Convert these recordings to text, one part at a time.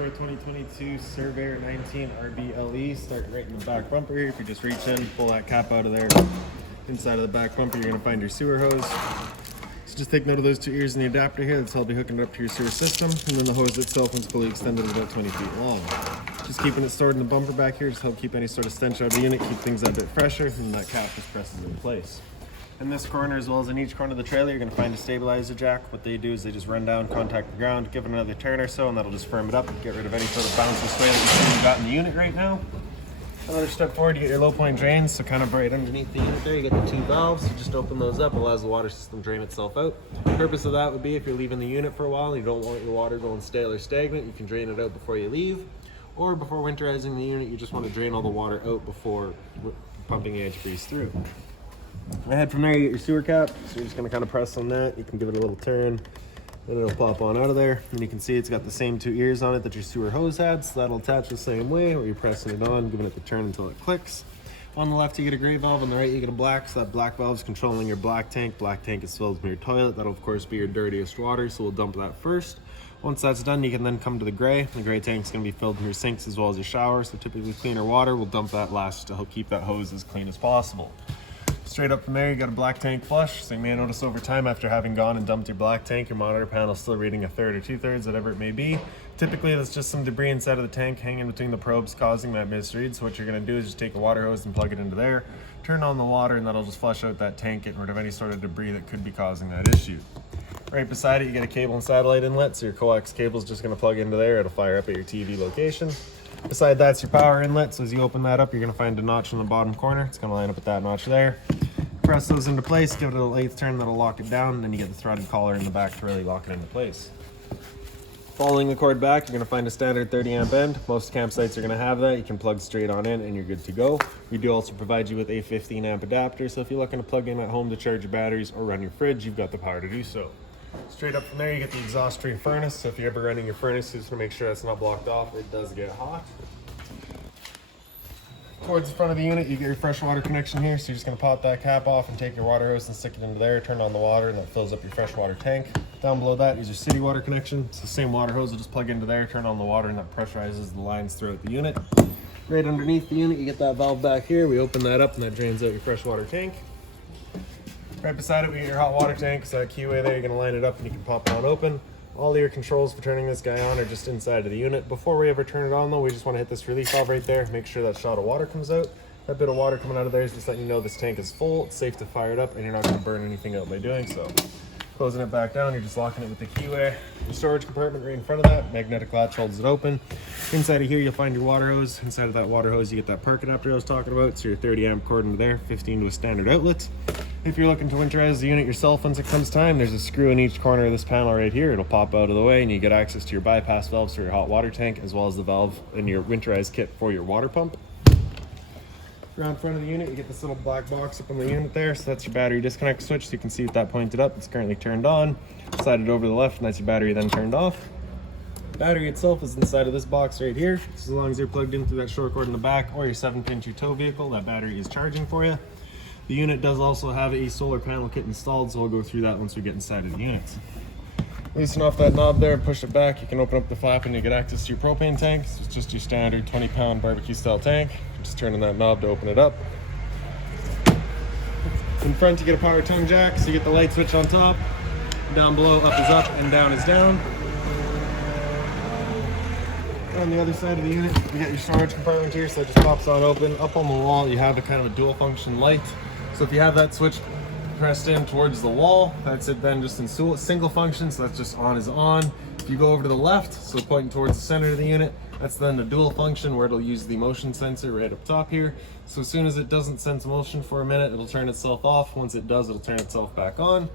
for a 2022 Surveyor 19 RBLE, starting right in the back bumper here. If you just reach in, pull that cap out of there, inside of the back bumper, you're going to find your sewer hose. So just take note of those two ears in the adapter here. That's how I'll be hooking it up to your sewer system. And then the hose itself, once fully extended, is about 20 feet long. Just keeping it stored in the bumper back here just help keep any sort of stench out of the unit, keep things a bit fresher, and that cap just presses in place. In this corner, as well as in each corner of the trailer, you're going to find a stabilizer jack. What they do is they just run down, contact the ground, give it another turn or so, and that'll just firm it up and get rid of any sort of bounce or sway that you've got in the unit right now. Another step forward, you get your low point drains, so kind of right underneath the unit there, you get the two valves. You just open those up, allows the water system to drain itself out. The purpose of that would be if you're leaving the unit for a while and you don't want your water going stale or stagnant, you can drain it out before you leave. Or before winterizing the unit, you just want to drain all the water out before pumping antifreeze through. Ahead from there, you get your sewer cap, so you're just going to kind of press on that. You can give it a little turn, and it'll pop on out of there. And you can see it's got the same two ears on it that your sewer hose had, so that'll attach the same way, where you're pressing it on, giving it the turn until it clicks. On the left, you get a gray valve, on the right, you get a black, so that black valve is controlling your black tank. Black tank is filled from your toilet. That'll, of course, be your dirtiest water, so we'll dump that first. Once that's done, you can then come to the gray. The gray tank is going to be filled from your sinks as well as your shower, so typically cleaner water. We'll dump that last to help keep that hose as clean as possible. Straight up from there, you got a black tank flush. So you may notice over time, after having gone and dumped your black tank, your monitor panel is still reading a third or 2/3, whatever it may be. Typically, that's just some debris inside of the tank hanging between the probes causing that misread. So what you're going to do is just take a water hose and plug it into there, turn on the water, and that'll just flush out that tank, getting rid of any sort of debris that could be causing that issue. Right beside it, you get a cable and satellite inlet, so your coax cable is just going to plug into there. It'll fire up at your TV location. Beside that's your power inlet, so as you open that up, you're going to find a notch in the bottom corner. It's going to line up with that notch there. Press those into place, give it a 1/8 turn, that'll lock it down, and then you get the threaded collar in the back to really lock it into place. Following the cord back, you're going to find a standard 30 amp end. Most campsites are going to have that. You can plug straight on in and you're good to go. We do also provide you with a 15 amp adapter, so if you're looking to plug in at home to charge your batteries or run your fridge, you've got the power to do so. Straight up from there, you get the exhaust free furnace, so if you're ever running your furnace, just to make sure it's not blocked off, it does get hot. Towards the front of the unit, you get your freshwater connection here, so you're just going to pop that cap off and take your water hose and stick it into there, turn on the water, and that fills up your freshwater tank. Down below that is your city water connection. It's the same water hose, will just plug into there, turn on the water, and that pressurizes the lines throughout the unit. Right underneath the unit, you get that valve back here. We open that up, and that drains out your freshwater tank. Right beside it, we get your hot water tank, so that keyway there, you're going to line it up, and you can pop it on open. All your controls for turning this guy on are just inside of the unit. Before we ever turn it on though, we just want to hit this relief valve right there. Make sure that shot of water comes out. That bit of water coming out of there is just letting you know this tank is full. It's safe to fire it up and you're not going to burn anything out by doing so. Closing it back down, you're just locking it with the keyway. Your storage compartment right in front of that, magnetic latch holds it open. Inside of here, you'll find your water hose. Inside of that water hose, you get that perk adapter I was talking about. So your 30 amp cord into there, 15 to a standard outlet. If you're looking to winterize the unit yourself once it comes time, there's a screw in each corner of this panel right here. It'll pop out of the way and you get access to your bypass valves for your hot water tank, as well as the valve in your winterized kit for your water pump. Around front of the unit, you get this little black box up on the unit there, so that's your battery disconnect switch. So you can see with that pointed up, it's currently turned on. Slide it over to the left, and that's your battery then turned off. The battery itself is inside of this box right here. So as long as you're plugged in through that short cord in the back or your 7-pin to tow vehicle, that battery is charging for you. The unit does also have a solar panel kit installed, so we'll go through that once we get inside of the units. Loosen off that knob there, push it back. You can open up the flap and you get access to your propane tank. So it's just your standard 20-pound barbecue style tank. Just turning that knob to open it up. In front, you get a power tongue jack, so you get the light switch on top. Down below, up is up and down is down. On the other side of the unit, you got your storage compartment here, so it just pops on open. Up on the wall, you have a kind of a dual function light. So if you have that switch pressed in towards the wall, that's it then just in single function, so that's just on is on. If you go over to the left, so pointing towards the center of the unit, that's then the dual function where it'll use the motion sensor right up top here. So as soon as it doesn't sense motion for a minute, it'll turn itself off. Once it does, it'll turn itself back on.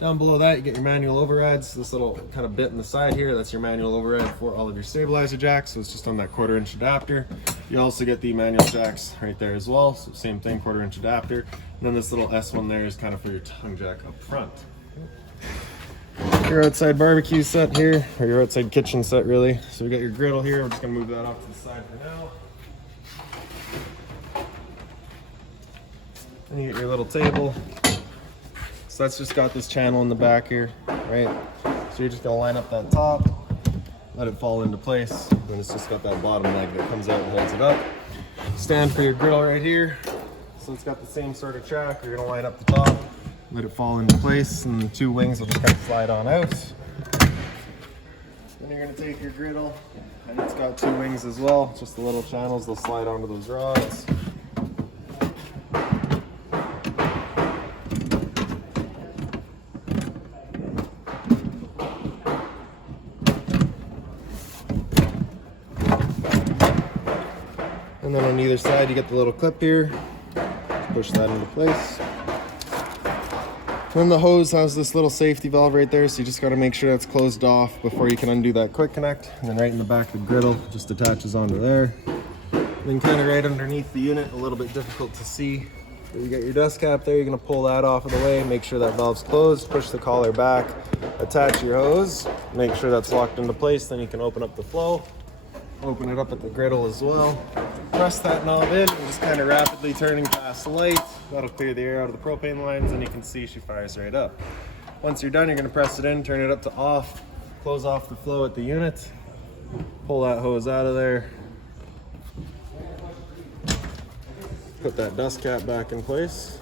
Down below that, you get your manual overrides. This little kind of bit in the side here, that's your manual override for all of your stabilizer jacks. So it's just on that 1/4" adapter. You also get the manual jacks right there as well. So same thing, 1/4" adapter. And then this little S one there is kind of for your tongue jack up front. Your outside barbecue set here, or your outside kitchen set really. So we got your griddle here. We're just gonna move that off to the side for now. And you get your little table. So that's just got this channel in the back here, right? So you're just gonna line up that top, let it fall into place. Then it's just got that bottom leg that comes out and holds it up. Stand for your griddle right here. So it's got the same sort of track. You're gonna line up the top, let it fall into place, and the two wings will just kind of slide on out. Then you're gonna take your griddle, and it's got two wings as well, just the little channels, they'll slide onto those rods. And then on either side, you get the little clip here. Push that into place. Then the hose has this little safety valve right there, so you just got to make sure that's closed off before you can undo that quick connect. And then right in the back of the griddle, just attaches onto there. And then kind of right underneath the unit, a little bit difficult to see. But you got your dust cap there, you're going to pull that off of the way, make sure that valve's closed, push the collar back, attach your hose, make sure that's locked into place, then you can open up the flow. Open it up at the griddle as well. Press that knob in and just kind of rapidly turning past the light. That'll clear the air out of the propane lines, and you can see she fires right up. Once you're done, you're going to press it in, turn it up to off, close off the flow at the unit, pull that hose out of there, put that dust cap back in place,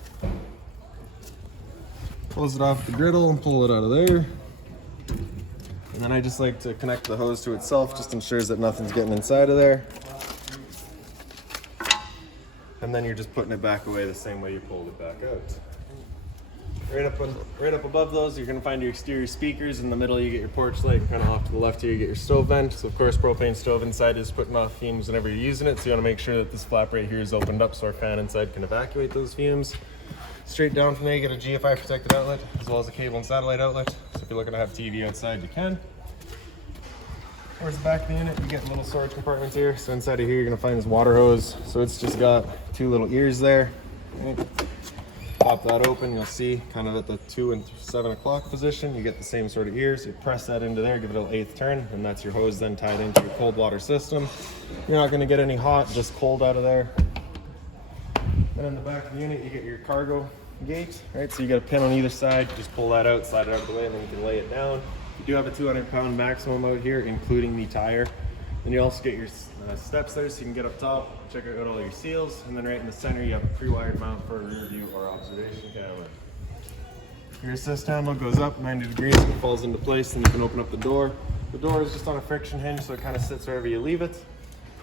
close it off the griddle and pull it out of there. And then I just like to connect the hose to itself, just ensures that nothing's getting inside of there. And then you're just putting it back away the same way you pulled it back out. Right up above those, you're gonna find your exterior speakers. In the middle, you get your porch light, and kind of off to the left here, you get your stove vent. So of course, propane stove inside is putting off fumes whenever you're using it. So you wanna make sure that this flap right here is opened up so our fan inside can evacuate those fumes. Straight down from there, you get a GFI protected outlet, as well as a cable and satellite outlet. So if you're looking to have TV outside, you can. Towards the back of the unit, you get little storage compartments here. So inside of here, you're gonna find this water hose. So it's just got two little ears there. Okay. Pop that open, you'll see kind of at the 2 and 7 o'clock position, you get the same sort of ears. You press that into there, give it an 1/8 turn, and that's your hose then tied into your cold water system. You're not gonna get any hot, just cold out of there. Then in the back of the unit, you get your cargo gate, right? So you got a pin on either side, just pull that out, slide it out of the way, and then you can lay it down. You do have a 200-pound maximum out here, including the tire. Then you also get your steps there, so you can get up top, check out all your seals, and then right in the center, you have a pre-wired mount for a rear view or observation camera. Your assist handle goes up 90 degrees, and it falls into place, and you can open up the door. The door is just on a friction hinge, so it kind of sits wherever you leave it.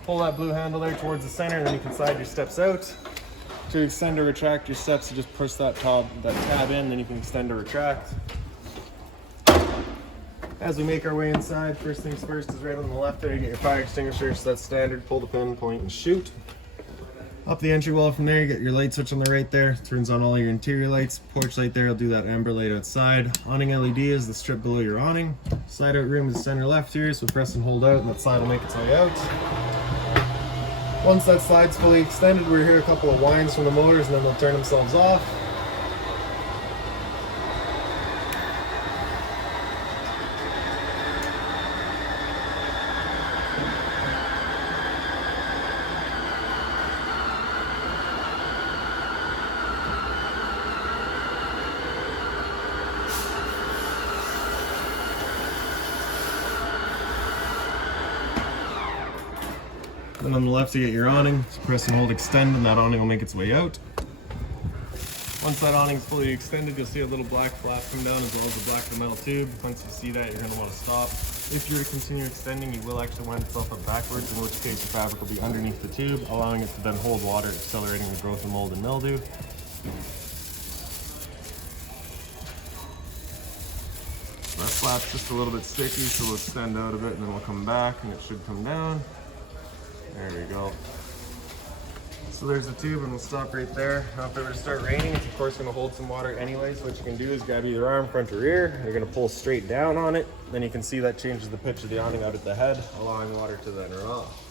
Pull that blue handle there towards the center, and then you can slide your steps out. To extend or retract your steps, you just push that tab in, then you can extend or retract. As we make our way inside, first things first is right on the left there, you get your fire extinguisher, so that's standard, pull the pin, point, and shoot. Up the entry wall from there, you get your light switch on the right there, turns on all your interior lights. Porch light there, you'll do that amber light outside. Awning LED is the strip below your awning. Slide out room is center left here, so press and hold out, and that slide will make its way out. Once that slide's fully extended, we'll hear a couple of whines from the motors, and then they'll turn themselves off. Then on the left you get your awning, so press and hold extend, and that awning will make its way out. Once that awning is fully extended, you'll see a little black flap come down as well as a black metal tube. Once you see that, you're going to want to stop. If you were to continue extending, you will actually wind itself up backwards, in which case your fabric will be underneath the tube, allowing it to then hold water, accelerating the growth of mold and mildew. That flap's just a little bit sticky, so we'll extend out a bit and then we'll come back and it should come down. There we go. So there's the tube, and we'll stop right there. Now if it were to start raining, it's of course going to hold some water anyway, so what you can do is grab either arm, front or rear. You're going to pull straight down on it. Then you can see that changes the pitch of the awning out at the head, allowing water to then run off.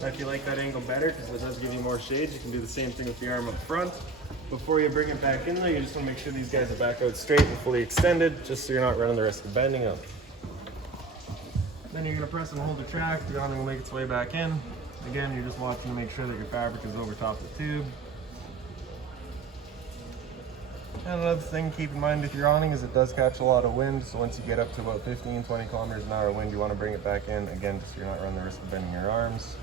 Now if you like that angle better, because it does give you more shade, you can do the same thing with the arm up front. Before you bring it back in there, you just want to make sure these guys are back out straight and fully extended, just so you're not running the risk of bending up. Then you're going to press and hold the track. The awning will make its way back in. Again, you're just watching to make sure that your fabric is over top the tube. And another thing, keep in mind with your awning is it does catch a lot of wind. So once you get up to about 15-20 kilometers an hour of wind, you want to bring it back in again, just so you're not running the risk of bending your arms.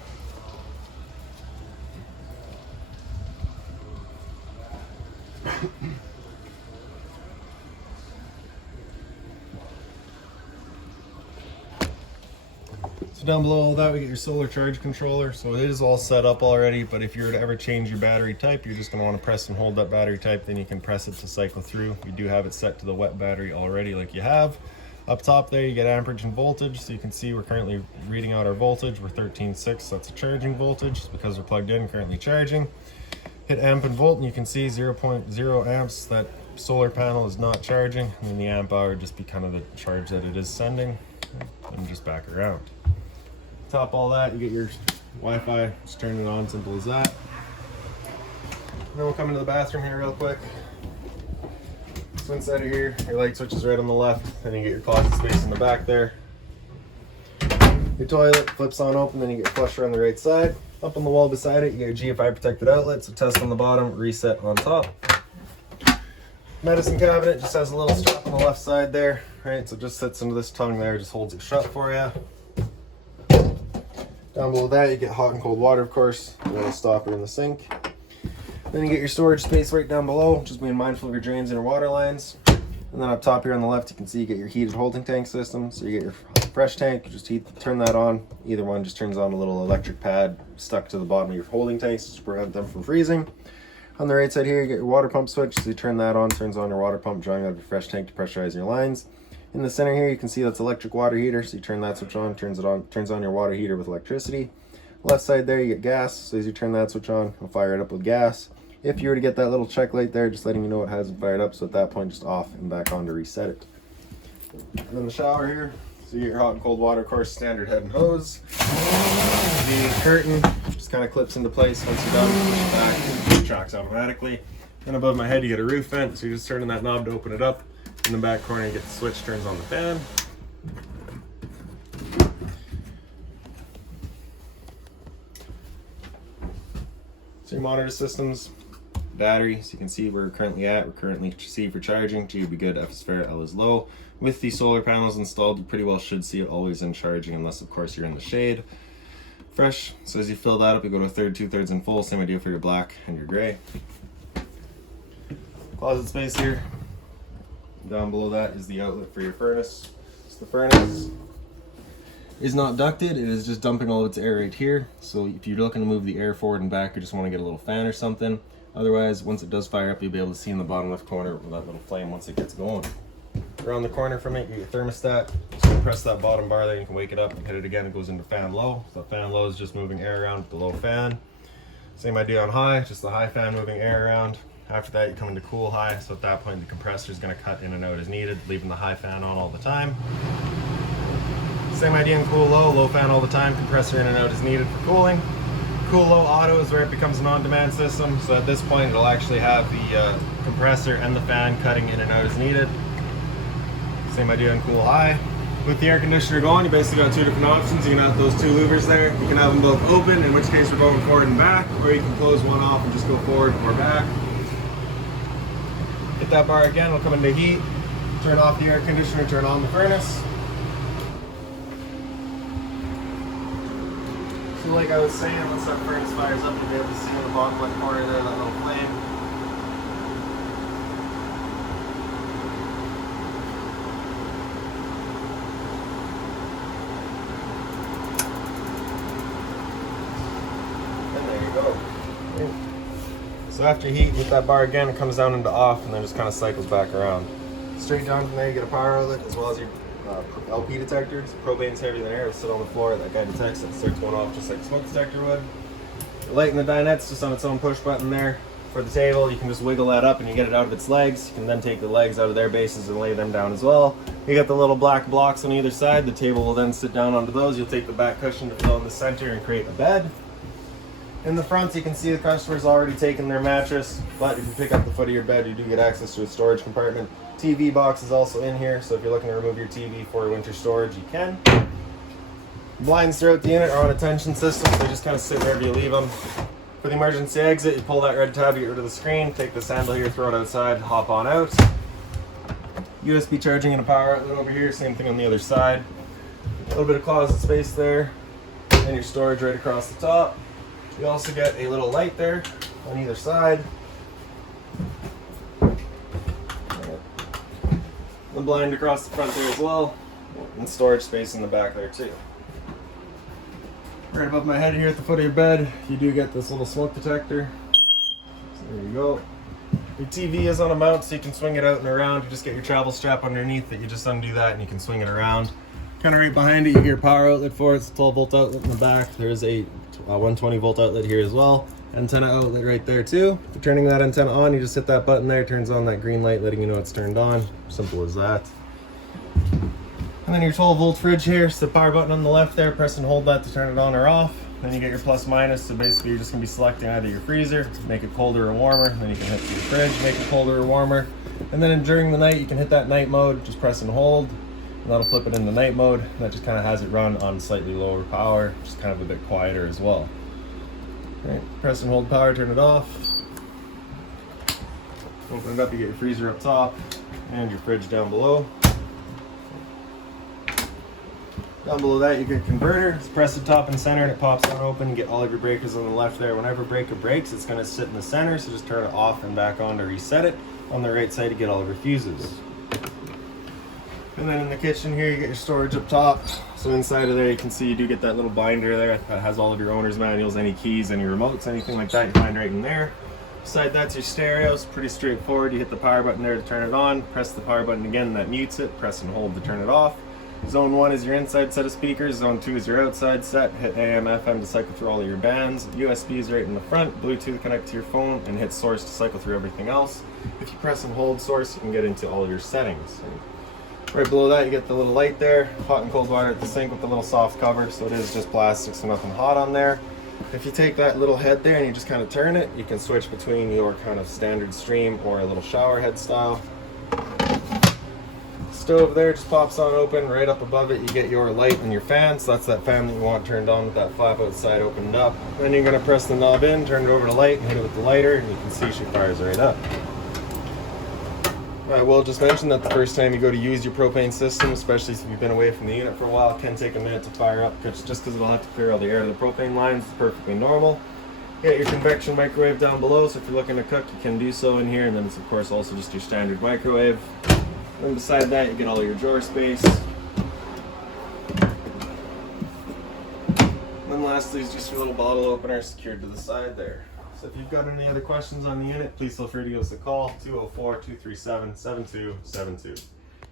So down below all that, we get your solar charge controller. So it is all set up already, but if you were to ever change your battery type, you're just going to want to press and hold that battery type, then you can press it to cycle through. We do have it set to the wet battery already, like you have. Up top there, you get amperage and voltage. So you can see we're currently reading out our voltage. We're 13.6, so that's a charging voltage. Because we're plugged in, currently charging. Hit amp and volt, and you can see 0.0 amps. That solar panel is not charging, and then the amp hour would just be kind of the charge that it is sending. And just back around. Top all that, you get your Wi-Fi, just turn it on, simple as that. And then we'll come into the bathroom here real quick. So inside of here, your light switch is right on the left, then you get your closet space in the back there. Your toilet flips on open, then you get your flusher on the right side. Up on the wall beside it, you get your GFI protected outlet, so test on the bottom, reset on top. Medicine cabinet just has a little strap on the left side there, right? So it just sits into this tongue there, just holds it shut for you. Down below that, you get hot and cold water, of course, and then a stopper in the sink. Then you get your storage space right down below, just being mindful of your drains and your water lines. And then up top here on the left, you can see you get your heated holding tank system. So you get your fresh tank, you just turn that on. Either one just turns on a little electric pad stuck to the bottom of your holding tanks to prevent them from freezing. On the right side here, you get your water pump switch. So you turn that on, turns on your water pump, drawing out of your fresh tank to pressurize your lines. In the center here, you can see that's electric water heater. So you turn that switch on, turns on your water heater with electricity. Left side there, you get gas. So as you turn that switch on, it'll fire it up with gas. If you were to get that little check light there, just letting you know it hasn't fired up. So at that point, just off and back on to reset it. And then the shower here. So you get your hot and cold water, of course, standard head and hose. The curtain just kind of clips into place. Once you're done, push it back, it retracts automatically. And above my head, you get a roof vent. So you're just turning that knob to open it up. In the back corner, you get the switch, turns on the fan. So your monitor systems, battery, so you can see where we're currently at. We're currently C for charging, G would be good, F is fair, L is low. With the solar panels installed, you pretty well should see it always in charging, unless of course you're in the shade. Fresh, so as you fill that up, you go to a third, 2/3 and full. Same idea for your black and your gray. Closet space here. Down below that is the outlet for your furnace. So the furnace is not ducted, it is just dumping all of its air right here. So if you're looking to move the air forward and back, you just want to get a little fan or something. Otherwise, once it does fire up, you'll be able to see in the bottom left corner that little flame once it gets going. Around the corner from it, you get your thermostat. Just press that bottom bar there, you can wake it up and hit it again. It goes into fan low. So fan low is just moving air around with the low fan. Same idea on high, just the high fan moving air around. After that, you come into cool high. So at that point, the compressor is going to cut in and out as needed, leaving the high fan on all the time. Same idea in cool low, low fan all the time, compressor in and out as needed for cooling. Cool low auto is where it becomes an on-demand system. So at this point, it'll actually have the compressor and the fan cutting in and out as needed. Same idea in cool high. With the air conditioner going, you basically got two different options. You can have those two louvers there. You can have them both open, in which case we're going forward and back, or you can close one off and just go forward or back. Hit that bar again, we'll come into heat. Turn off the air conditioner, turn on the furnace. So like I was saying, once that furnace fires up, you'll be able to see in the bottom left corner there, that little flame. And there you go. So after you heat, hit that bar again, it comes down into off and then just kind of cycles back around. Straight down from there, you get a power outlet as well as your LP detector. So propane's heavier than air, it'll sit on the floor, that guy detects it, starts going off just like a smoke detector would. The light in the dinette's just on its own push button there. For the table, you can just wiggle that up and you get it out of its legs. You can then take the legs out of their bases and lay them down as well. You got the little black blocks on either side. The table will then sit down onto those. You'll take the back cushion to fill in the center and create a bed. In the front, you can see the customer's already taken their mattress, but if you pick up the foot of your bed, you do get access to a storage compartment. TV box is also in here, so if you're looking to remove your TV for winter storage, you can. Blinds throughout the unit are on a tension system, so they just kind of sit wherever you leave them. For For the emergency exit, you pull that red tab to get rid of the screen, take this handle here, throw it outside, hop on out. USB charging and a power outlet over here, same thing on the other side. A little bit of closet space there, and your storage right across the top. You also get a little light there on either side. The blind across the front there as well, and storage space in the back there too. Right above my head here at the foot of your bed, you do get this little smoke detector. So there you go. Your TV is on a mount, so you can swing it out and around. You just get your travel strap underneath it. You just undo that and you can swing it around. Kind of right behind it, you get your power outlet for it. It's a 12-volt outlet in the back. There's a 120-volt outlet here as well. Antenna outlet right there too. If you're turning that antenna on, you just hit that button there. It turns on that green light, letting you know it's turned on. Simple as that. And then your 12-volt fridge here. It's the power button on the left there. Press and hold that to turn it on or off. Then you get your plus minus. So basically, you're just gonna be selecting either your freezer, make it colder or warmer. Then you can hit your fridge, make it colder or warmer. And then during the night, you can hit that night mode. Just press and hold. And that'll flip it into night mode. That just kind of has it run on slightly lower power, just kind of a bit quieter as well. Right, press and hold power, turn it off. Open it up, you get your freezer up top and your fridge down below. Down below that, you get a converter. Just press the top and center and it pops out open. You get all of your breakers on the left there. Whenever a breaker breaks, it's going to sit in the center, so just turn it off and back on to reset it. On the right side, you get all of your fuses. And then in the kitchen here, you get your storage up top. So inside of there, you can see you do get that little binder there that has all of your owner's manuals, any keys, any remotes, anything like that you find right in there. Beside that's your stereo. It's pretty straightforward. You hit the power button there to turn it on. Press the power button again, that mutes it. Press and hold to turn it off. Zone 1 is your inside set of speakers. Zone 2 is your outside set. Hit AM, FM to cycle through all of your bands. USB is right in the front. Bluetooth connect to your phone, and hit source to cycle through everything else. If you press and hold source, you can get into all of your settings. Right below that, you get the little light there. Hot and cold water at the sink with the little soft cover, so it is just plastic, so nothing hot on there. If you take that little head there and you just kind of turn it, you can switch between your kind of standard stream or a little shower head style. Stove there just pops on open. Right up above it, you get your light and your fan. So that's that fan that you want turned on with that flap outside opened up. Then you're going to press the knob in, turn it over to light, and hit it with the lighter, and you can see she fires right up. I will just mention that the first time you go to use your propane system, especially if you've been away from the unit for a while, it can take a minute to fire up, just because it'll have to clear all the air to the propane lines. It's perfectly normal. You got your convection microwave down below, so if you're looking to cook, you can do so in here. And then it's of course also just your standard microwave. And beside that, you get all your drawer space. And then lastly is just your little bottle opener secured to the side there. So if you've got any other questions on the unit, please feel free to give us a call, 204-237-7272.